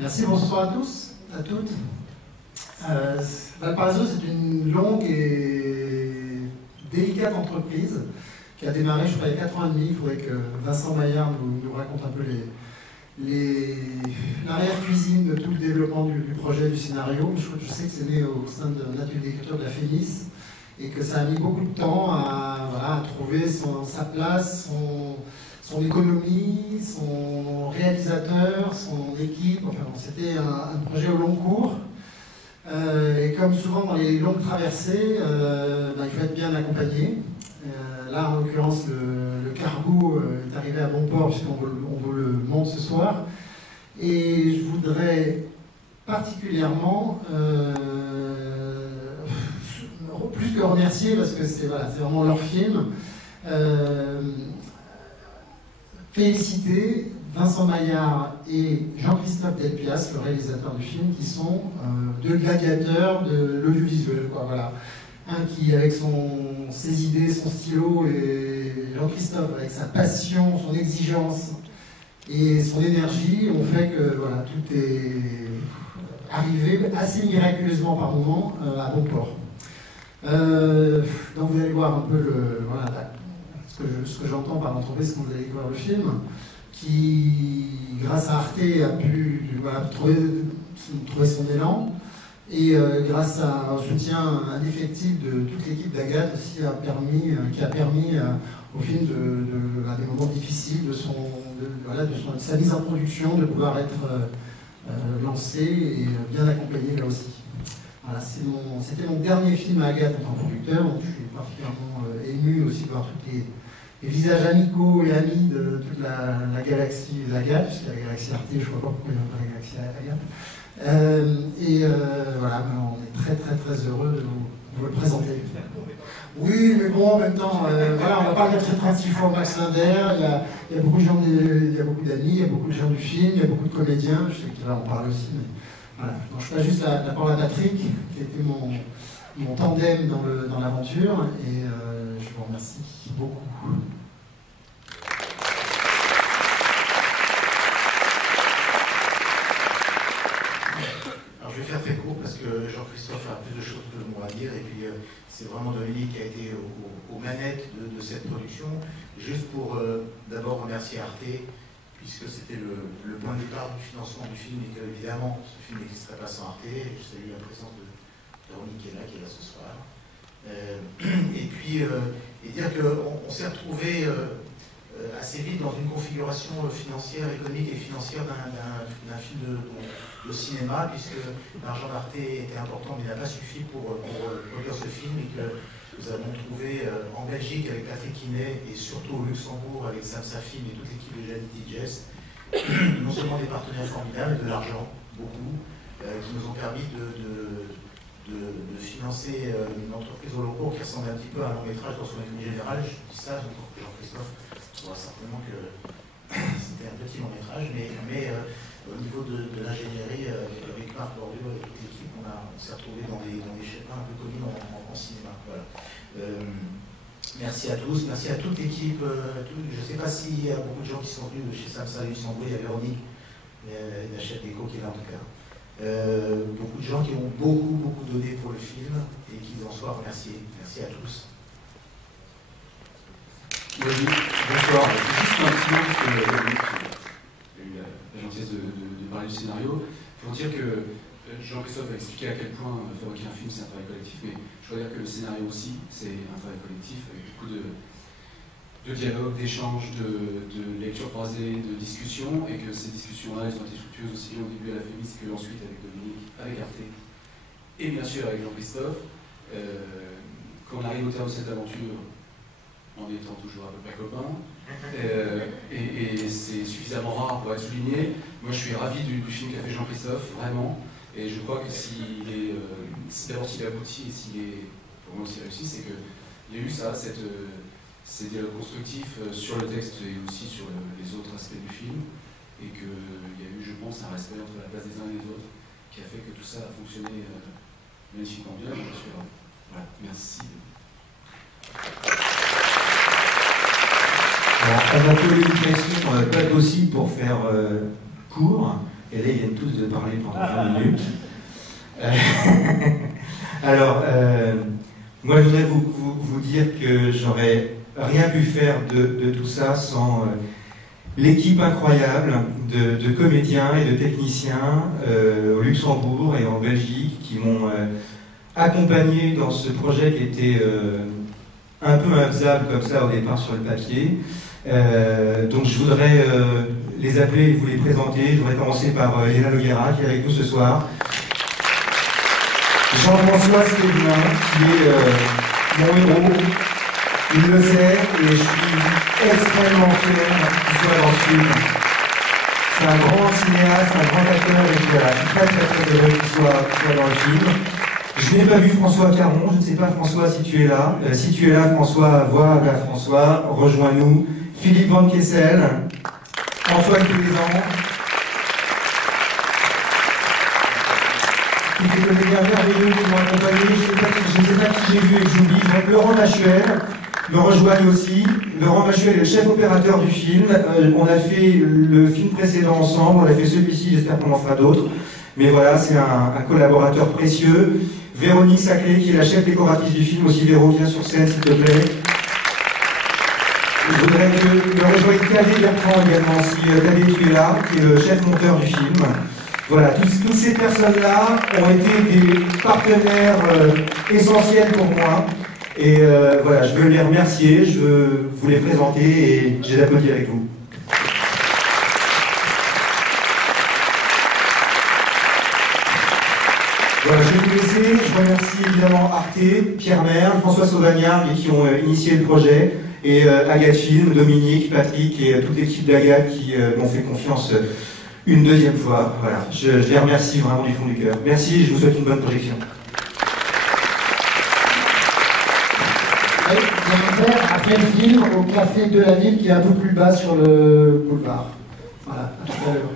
Merci, bonsoir à tous, à toutes. Valparaiso, c'est une longue et délicate entreprise qui a démarré, je crois, il y a 4 ans et demi. Il faudrait que Vincent Maillard nous raconte un peu l'arrière-cuisine de tout le développement du projet, du scénario. Je sais que c'est né au sein d'un atelier d'écriture de la Fémis et que ça a mis beaucoup de temps à trouver sa place, son économie, son réalisateur, son équipe. Enfin, c'était un projet au long cours. Et comme souvent dans les longues traversées, il faut être bien accompagné. Là, en l'occurrence, le cargo est arrivé à bon port puisqu'on vous le montre ce soir. Et je voudrais particulièrement, plus que remercier, parce que c'est vraiment leur film, féliciter Vincent Maillard et Jean-Christophe Delpias, le réalisateur du film, qui sont deux gladiateurs de l'audiovisuel. Voilà. Un qui, avec ses idées, son stylo, et Jean-Christophe, avec sa passion, son exigence et son énergie, ont fait que tout est arrivé assez miraculeusement par moments à bon port. Donc vous allez voir un peu ce que j'entends par l'entreprise quand vous allez voir le film, qui, grâce à Arte, a pu trouver son élan, et grâce à un soutien indéfectible de toute l'équipe d'Agathe aussi, qui a permis au film des moments difficiles de sa mise en production, de pouvoir être lancé et bien accompagné là aussi. Voilà, c'était mon dernier film à Agathe en tant que producteur, donc je suis particulièrement ému aussi de voir tous les visages amicaux et amis de toute la galaxie d'Agathe, puisqu'il y a la galaxie Arte, je ne vois pas pourquoi il n'y a pas la galaxie Agathe. On est très très très heureux de vous le présenter. Oui, mais bon, en même temps, on ne va pas le mettre 36 fois au Max Linder, il y a beaucoup de gens, il y a beaucoup d'amis, il y a beaucoup de gens du film, il y a beaucoup de comédiens, je sais qu'il va en parler aussi, mais voilà. Donc, je fais juste la parole à Patrick, qui était mon tandem dans l'aventure, et je vous remercie beaucoup. Alors je vais faire très court parce que Jean-Christophe a plus de choses que moi à dire, et puis c'est vraiment Dominique qui a été aux manettes de cette production. Juste pour d'abord remercier Arte, puisque c'était le point de départ du financement du film, et qu'évidemment ce film n'existerait pas sans Arte. Je salue la présence de Dominique qui est là ce soir. Et puis dire qu'on s'est retrouvé assez vite dans une configuration financière, économique et financière d'un film de cinéma, puisque l'argent d'Arte était important, mais il n'a pas suffi pour produire ce film, et que nous avons trouvé en Belgique avec Patrick Quinet, et surtout au Luxembourg avec Sam Safin et toute l'équipe de Janine Digest, non seulement des partenaires formidables, mais de l'argent, beaucoup, qui nous ont permis de financer une entreprise au long cours qui ressemble un petit peu à un long métrage dans son économie générale. Je dis ça, donc Jean-Christophe saura certainement que c'était un petit long métrage, mais au niveau de l'ingénierie, avec Marc Bordeaux et toute l'équipe, on s'est retrouvé dans des schémas un peu connus en cinéma. Voilà. Merci à tous, merci à toute l'équipe. Je ne sais pas s'il y a beaucoup de gens qui sont venus de chez Samsa Luxembourg. Il y a Véronique, la chef d'éco qui est là en tout cas. Beaucoup de gens qui ont beaucoup donné pour le film et qui en soient remerciés. Merci à tous. Oui, bonsoir. Juste un petit mot, parce que Véronique a eu la gentillesse de parler du scénario, pour dire que Jean-Christophe a expliqué à quel point fabriquer un film c'est un travail collectif, mais je dois dire que le scénario aussi c'est un travail collectif avec beaucoup de dialogue, d'échanges, de lecture croisée, de discussions, et que ces discussions-là elles ont été fructueuses aussi bien au début à la Fémis qu'ensuite avec Dominique, avec Arte, et bien sûr avec Jean-Christophe. Quand on arrive au terme de cette aventure, en étant toujours à peu près copains, et c'est suffisamment rare pour être souligné. Moi je suis ravi du film qu'a fait Jean-Christophe, vraiment, et je crois que s'il aboutit et s'il est pour moi aussi réussi, c'est qu'il y a eu ça, ces dialogues constructifs sur le texte et aussi sur les autres aspects du film, et qu'il y a eu, je pense, un respect entre la place des uns et des autres qui a fait que tout ça a fonctionné magnifiquement bien. Je suis ravi. Voilà, merci. Alors, on a posé une question pas possible pour faire court. Et là, ils viennent tous de parler pendant 20 minutes. Alors, moi, je voudrais vous dire que j'aurais rien pu faire de tout ça sans l'équipe incroyable de comédiens et de techniciens au Luxembourg et en Belgique qui m'ont accompagné dans ce projet qui était un peu infaisable comme ça au départ sur le papier. Donc je voudrais les appeler et vous les présenter. Je voudrais commencer par Léna Noguera qui est avec nous ce soir. Jean-François Stévelin qui est mon héros. Il le sait et je suis extrêmement fier qu'il soit dans ce film. C'est un grand cinéaste, un grand acteur et voilà, je suis très heureux qu'il soit dans le film. Je n'ai pas vu François Caron, je ne sais pas François si tu es là. Si tu es là François, vois là François, rejoins-nous. Philippe Van Kessel, Antoine Pélézan, qui est des comédiens merveilleux qui m'ont accompagné, je ne sais pas qui j'ai vu et que j'oublie. Donc Laurent Machuel me rejoignent aussi. Laurent Machuel est le chef opérateur du film. On a fait le film précédent ensemble, on a fait celui-ci, j'espère qu'on en fera d'autres. Mais voilà, c'est un collaborateur précieux. Véronique Saclé, qui est la chef décoratrice du film, aussi Véro, viens sur scène s'il te plaît. Je voudrais que me rejoigne Cadet Bertrand également, si Cadet tu es là, qui est le chef monteur du film. Voilà, toutes ces personnes-là ont été des partenaires essentiels pour moi. Et voilà, je veux les remercier, je veux vous les présenter et je les applaudis avec vous. Voilà, je vais vous laisser. Je remercie évidemment Arte, Pierre Merle, François Sauvagnard qui ont initié le projet, et Agathe Film, Dominique, Patrick et toute l'équipe d'Agathe qui m'ont fait confiance une deuxième fois. Voilà, je les remercie vraiment du fond du cœur. Merci, je vous souhaite une bonne projection. Après le film, au café de la ville qui est un peu plus bas sur le boulevard. Voilà, à tout à l'heure.